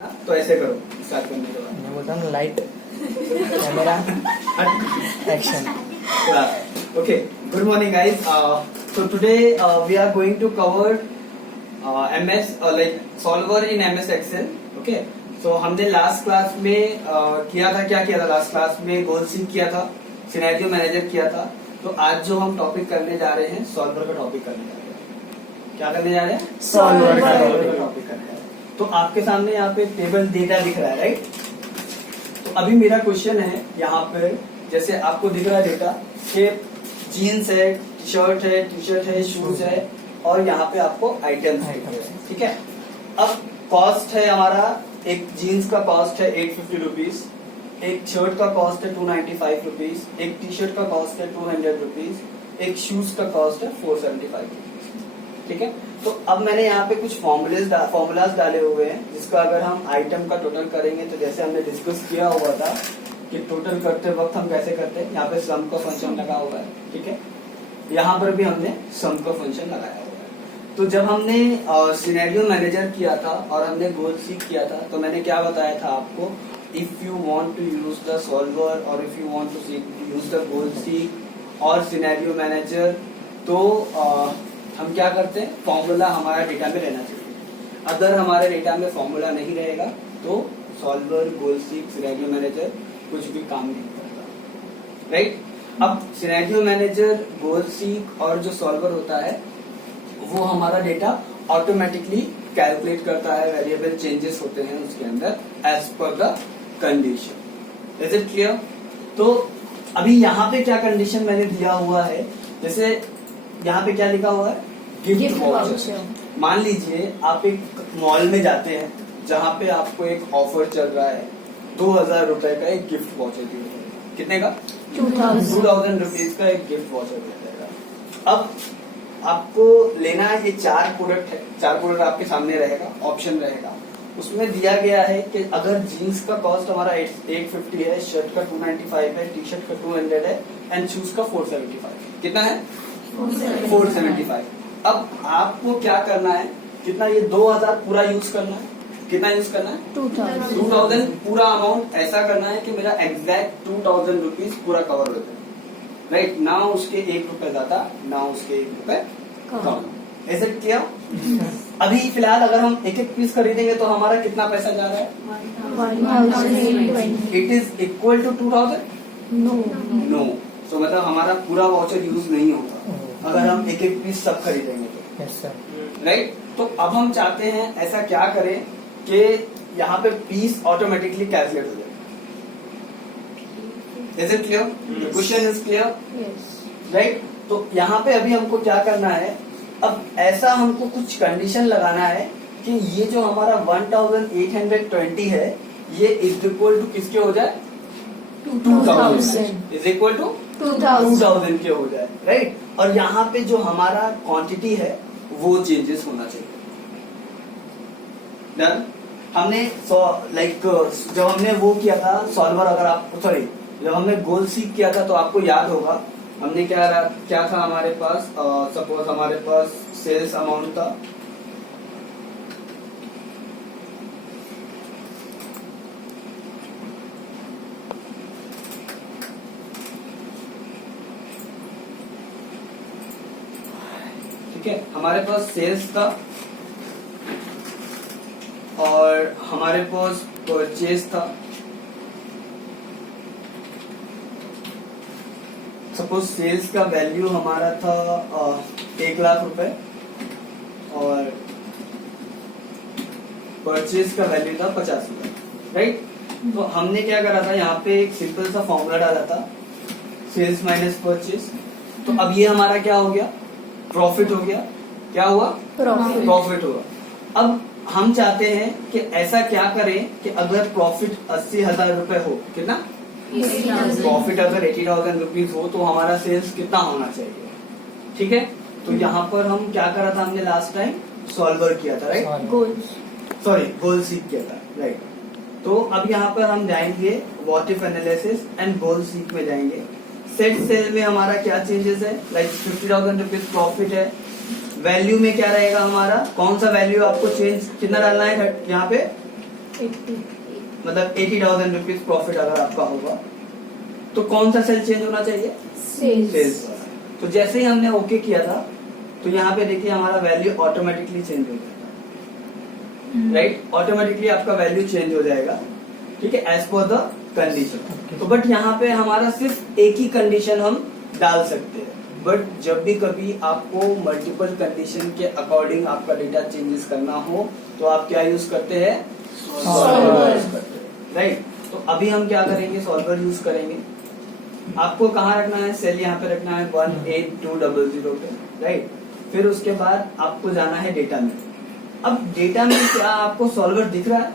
तो ऐसे करो स्टार्ट करने के बाद। मैं बोलता हूँ light camera action. Okay, good morning guys. So today we are going to cover MS like solver in MS Excel. Okay. So हमने लास्ट क्लास में किया था, क्या किया था लास्ट क्लास में? गोल सीक किया था, सिनेरियो मैनेजर किया था। तो आज जो हम टॉपिक करने जा रहे हैं सॉल्वर का टॉपिक करने जा रहे हैं। क्या करने जा रहे हैं? सॉल्वर का टॉपिक करने जा रहे हैं। तो आपके सामने यहाँ पे टेबल डेटा दिख रहा है, राइट? तो अभी मेरा क्वेश्चन है यहाँ पे, जैसे आपको दिख रहा है डेटा कि जीन्स है, शर्ट है, टी शर्ट है, शूज है और यहाँ पे आपको आइटम्स दिख रहे हैं, ठीक है? अब कॉस्ट है हमारा, एक जीन्स का कॉस्ट है 850 रुपीज, एक शर्ट का कॉस्ट है 295 रुपीज, एक टी शर्ट का कॉस्ट है 200 रुपीज, एक शूज का कॉस्ट है 475 रुपीज, ठीक है? तो अब मैंने यहाँ पे कुछ फॉर्मूलाज डाले हुए हैं, जिसका अगर हम आइटम का टोटल करेंगे तो जैसे हमने डिस्कस किया हुआ था कि टोटल करते वक्त हम कैसे करते हैं, यहाँ पे सम का फंक्शन लगा हुआ है, ठीक है? यहाँ पर भी हमने सम का फंक्शन लगाया हुआ है। तो जब हमने सिनेरियो मैनेजर किया था और हमने गोल सीक किया था, तो मैंने क्या बताया था आपको, if you want to use the solver or if you want to use the goal seek or scenario manager, तो हम क्या करते हैं, फॉर्मूला हमारा डेटा में रहना चाहिए। अगर हमारे डेटा में फॉर्मूला नहीं रहेगा तो सॉल्वर, गोल सीक, सिनेरियो मैनेजर कुछ भी काम नहीं करता, राइट? अब सिनेरियो मैनेजर, गोल सीक और जो सॉल्वर होता है वो हमारा डेटा ऑटोमेटिकली कैलकुलेट करता है, वेरिएबल चेंजेस होते हैं उसके अंदर as per the condition. Is it clear? तो अभी यहाँ पे क्या कंडीशन मैंने दिया हुआ है, जैसे यहाँ पे क्या लिखा हुआ है, गिफ्ट वाउचर। मान लीजिए आप एक मॉल में जाते हैं जहाँ पे आपको एक ऑफर चल रहा है, 2000 रुपए का एक गिफ्ट वाउचर दिया जाएगा। कितने का? 2000 रुपीज का एक गिफ्ट वाउचर दिया जाएगा। अब आपको लेना है, ये 4 प्रोडक्ट है, 4 प्रोडक्ट आपके सामने रहेगा, ऑप्शन रहेगा। उसमें दिया गया है कि अगर जीन्स का कॉस्ट हमारा 850 है, शर्ट का 295 है, टी शर्ट का 200 है एंड शूज का 475। कितना है? 475। अब आपको क्या करना है, कितना, ये 2000 पूरा यूज करना है। कितना यूज करना है? 2000 पूरा अमाउंट ऐसा करना है कि मेरा एग्जैक्ट 2000 रुपीज पूरा कवर हो जाए, राइट? ना उसके 1 रुपए ज्यादा, ना उसके 1 रुपए कम। ऐसे किया? अभी फिलहाल अगर हम एक एक पीस खरीदेंगे तो हमारा कितना पैसा जा रहा है? 1020। It is equal to 2000? No. तो मतलब हमारा पूरा वाउचर यूज नहीं होगा अगर हम एक एक पीस सब खरीदेंगे तो, यस सर, राइट? तो अब हम चाहते हैं ऐसा क्या करें कि यहाँ पे पीस ऑटोमेटिकली कैलकुलेट हो जाए। Is it clear? Question is clear, right? तो यहाँ पे अभी हमको क्या करना है, अब ऐसा हमको कुछ कंडीशन लगाना है कि ये जो हमारा 1820 है ये इज इक्वल टू किसके हो जाए? 2000 इज इक्वल टू 2000 के हो जाए, राइट? और यहाँ पे जो हमारा क्वांटिटी है वो चेंजेस होना चाहिए। डन? हमने जब हमने वो किया था सॉल्वर, अगर आप जब हमने गोल सीक किया था तो आपको याद होगा हमने क्या था हमारे पास, सपोज हमारे पास सेल्स अमाउंट था, ठीक है? हमारे पास सेल्स था और हमारे पास परचेज था। सपोज सेल्स का वैल्यू हमारा था 1 लाख रुपए और परचेज का वैल्यू था 50 रुपए, राइट? तो हमने क्या करा था, यहाँ पे एक सिंपल सा फॉर्मूला डाला था, सेल्स माइनस परचेज। तो अब ये हमारा क्या हो गया? प्रॉफिट हो गया। क्या हुआ? प्रॉफिट हुआ। अब हम चाहते हैं कि ऐसा क्या करें कि अगर प्रॉफिट 80,000 रुपए हो, कितना प्रॉफिट, अगर 80,000 रुपीज हो तो हमारा सेल्स कितना होना चाहिए, ठीक है? तो यहाँ पर हम क्या करा था, हमने लास्ट टाइम सॉल्वर किया था, राइट? गोल सीक किया था, राइट? तो अब यहाँ पर हम जाएंगे what if analysis and goal seek में जाएंगे। सेट सेल में हमारा क्या चेंजेस है, लाइक 50,000 रुपीज प्रॉफिट है, वैल्यू में क्या रहेगा हमारा, कौन सा वैल्यू आपको चेंज, कितना डालना है यहाँ पे? मतलब 80,000 रुपीज प्रॉफिट अगर आपका होगा तो कौन सा सेल चेंज होना चाहिए? सेल्स वाला। तो जैसे ही हमने ओके किया था तो यहाँ पे देखिए हमारा वैल्यू ऑटोमेटिकली चेंज हो जाएगा, राइट? ऑटोमेटिकली आपका वैल्यू चेंज हो जाएगा, ठीक है, एज पर द कंडीशन। तो बट यहाँ पे हमारा सिर्फ एक ही कंडीशन हम डाल सकते हैं, बट जब भी कभी आपको मल्टीपल कंडीशन के अकॉर्डिंग आपका डेटा चेंजेस करना हो तो आप क्या यूज करते हैं? सॉल्वर यूज करते हैं, राइट? तो अभी हम क्या करेंगे? सॉल्वर यूज करेंगे। आपको कहाँ रखना है? सेल यहाँ पे रखना है 18200 पे, राइट? फिर उसके बाद आपको जाना है डेटा में। अब डेटा में क्या आपको सॉल्वर दिख रहा है?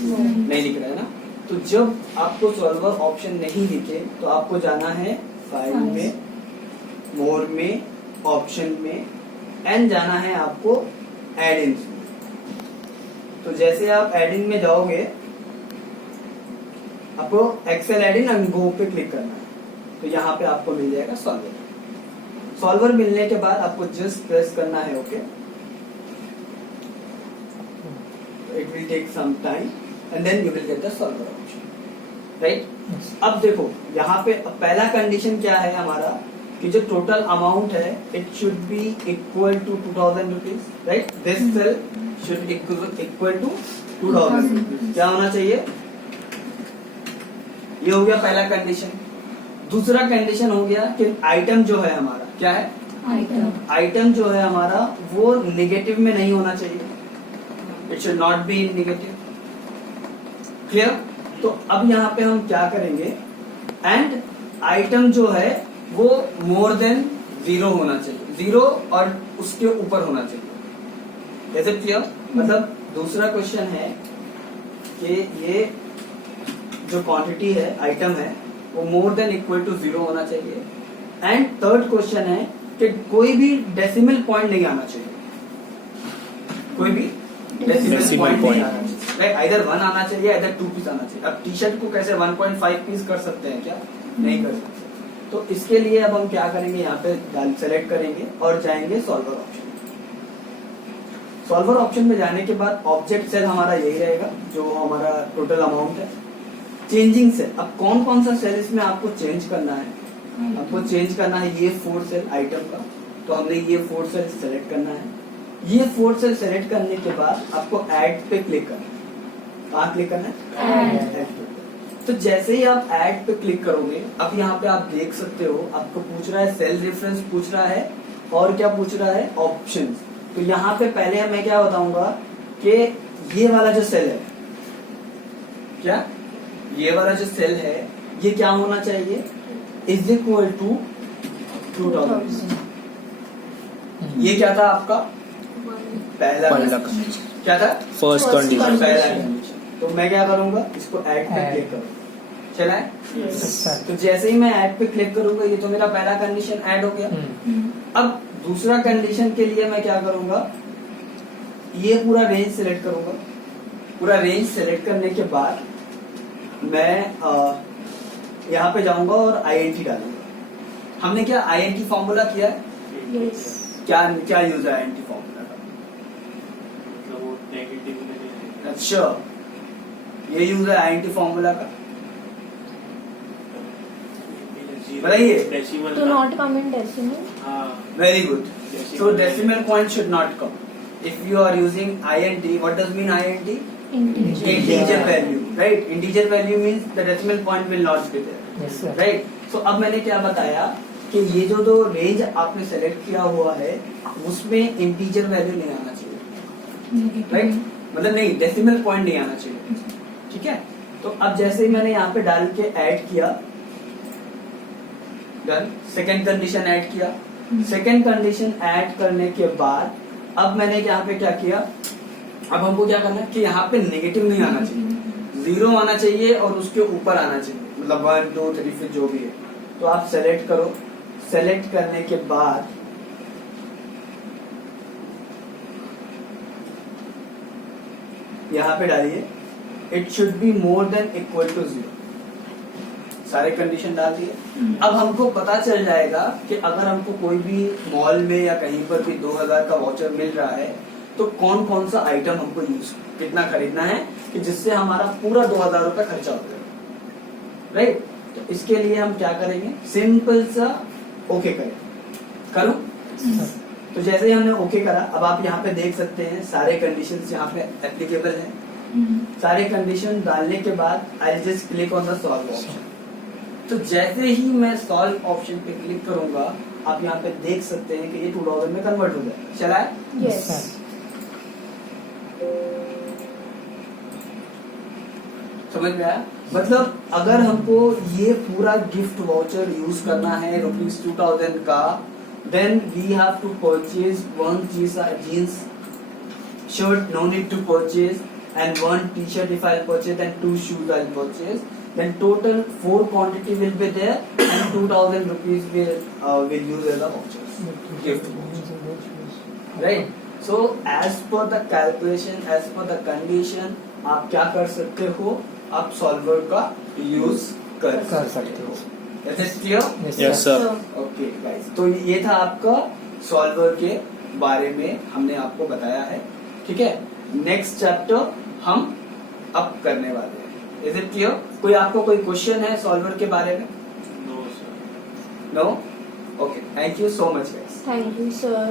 नहीं दिख रहा है ना? तो जब आपको सॉल्वर ऑप्शन नहीं दिखे तो आपको जाना है फाइल में, मोर में, ऑप्शन में, एंड जाना है आपको एड इन। तो जैसे आप एड इन में जाओगे आपको Excel add in and go पे क्लिक करना है, तो यहाँ पे आपको मिल जाएगा सॉल्वर। सॉल्वर मिलने के बाद आपको जस्ट प्रेस करना है okay. It will take some time and then you will get the solver option, right? अब देखो यहाँ पे पहला कंडीशन क्या है हमारा कि जो टोटल अमाउंट है it should be equal to 2000 rupees, right? This cell should equal to 2000 rupees. क्या होना चाहिए? ये हो गया पहला कंडीशन। दूसरा कंडीशन हो गया कि आइटम जो है हमारा क्या है? आइटम जो है हमारा वो नेगेटिव में नहीं होना चाहिए, it should not be in negative. Clear? तो अब यहाँ पे हम क्या करेंगे? एंड आइटम जो है वो मोर देन 0 होना चाहिए, 0 और उसके ऊपर होना चाहिए। ऐसे क्लियर? मतलब दूसरा क्वेश्चन है कि ये जो क्वांटिटी है, आइटम है, वो मोर देन इक्वल टू 0 होना चाहिए। एंड थर्ड क्वेश्चन है कि कोई भी डेसिमल पॉइंट नहीं आना चाहिए, कोई भी डेसिमल पॉइंट नहीं आना चाहिए, राइट? आइदर 1 आना चाहिए, आइदर 2 पीस आना चाहिए। अब टी शर्ट को कैसे 1.5 पीस कर सकते हैं क्या? नहीं कर सकते। तो इसके लिए अब हम क्या करेंगे? यहाँ पे सेलेक्ट करेंगे और जाएंगे सॉल्वर ऑप्शन। सॉल्वर ऑप्शन में जाने के बाद ऑब्जेक्ट सेल हमारा यही रहेगा जो हमारा टोटल अमाउंट है। चेंजिंग सेल, अब कौन कौन सा सेल इसमें आपको चेंज करना है? आपको चेंज करना है ये 4 सेल आइटम का, तो हमने ये 4 सेल सेलेक्ट करना है। ये 4 सेल सेलेक्ट करने के बाद आपको ऐड पे क्लिक करना है। कहाँ क्लिक करना है? ऐड पे। तो जैसे ही आप ऐड पे क्लिक करोगे, अब यहाँ पे आप देख सकते हो आपको पूछ रहा है सेल रेफरेंस पूछ रहा है और क्या पूछ रहा है? ऑप्शंस। तो यहाँ पे पहले मैं क्या बताऊंगा कि ये वाला जो सेल है, क्या ये वाला जो सेल है ये क्या होना चाहिए? Is equal to 2000। ये क्या था आपका? पहला क्या था? First condition. पहला कंडीशन। तो मैं क्या करूंगा? इसको ऐड पे क्लिक करूंगा। चला है? तो जैसे ही मैं ऐड पे क्लिक करूंगा ये तो मेरा पहला कंडीशन ऐड हो गया। अब दूसरा कंडीशन के लिए मैं क्या करूंगा? ये पूरा रेंज सिलेक्ट करूंगा। पूरा रेंज सिलेक्ट करने के बाद मैं यहाँ पे जाऊंगा और INT डालूंगा। हमने क्या INT फॉर्मूला किया है? क्या क्या यूज है INT फॉर्मूला का? अच्छा, ये यूज है INT फॉर्मूला का, बताइए। Do not come in decimal. Very good. So decimal point should not come. If you are using INT, what does mean INT? Integer value, right? Integer value means the decimal point will not be there. Yes, sir. Right? So अब मैंने क्या बताया कि ये जो range आपने select किया हुआ है उसमें इंटीजर वैल्यू नहीं आना चाहिए, राइट? मतलब नहीं, डेसिमल पॉइंट नहीं आना चाहिए, ठीक है? तो अब जैसे ही मैंने यहाँ पे डाल के ऐड किया, डन। सेकेंड कंडीशन ऐड किया। सेकेंड कंडीशन ऐड करने के बाद अब मैंने यहाँ पे क्या किया? अब हमको क्या करना है कि यहाँ पे नेगेटिव नहीं आना चाहिए, 0 आना चाहिए और उसके ऊपर आना चाहिए, मतलब 1 2 3 फिर जो भी है। तो आप सेलेक्ट करो। सेलेक्ट करने के बाद यहाँ पे डालिए it should be more than equal to 0। सारे कंडीशन डाल दिए। अब हमको पता चल जाएगा कि अगर हमको कोई भी मॉल में या कहीं पर भी 2000 का वाउचर मिल रहा है तो कौन कौन सा आइटम हमको यूज कितना खरीदना है कि जिससे हमारा पूरा 2000 रुपये खर्चा हो जाएगा, राइट। तो इसके लिए हम क्या करेंगे, सिंपल सा ओके करूं। तो जैसे ही हमने ओके करा, अब आप यहाँ पे देख सकते हैं सारे कंडीशंस यहाँ पे एप्लीकेबल हैं। सारे कंडीशन डालने के बाद I just click on the solve option. तो जैसे ही मैं सॉल्व ऑप्शन पे क्लिक करूंगा, आप यहाँ पे देख सकते हैं कि ये 2000 में कन्वर्ट हो जाएगा। चला है? यस। समझ में आया? मतलब अगर हमको ये पूरा गिफ्ट वाउचर यूज करना है ₹2000 का, then we have to purchase one jeans shirt, no need to purchase, and one t-shirt if I'll purchase, and 2 shoes I'll purchase, then total 4 quantity will be there, and 2000 rupees will use as a vouchers, gift voucher, right? So as per the calculation, as per the condition, आप क्या कर सकते हो, आप solver का use कर सकते हो। Is it clear? Yes, sir. Okay guys, तो ये था आपका सॉल्वर के बारे में हमने आपको बताया है, ठीक है। नेक्स्ट चैप्टर हम अब करने वाले हैं। Is it clear? कोई आपको कोई क्वेश्चन है सॉल्वर के बारे में? No, sir. No? Okay, thank you so much guys. Thank you, sir.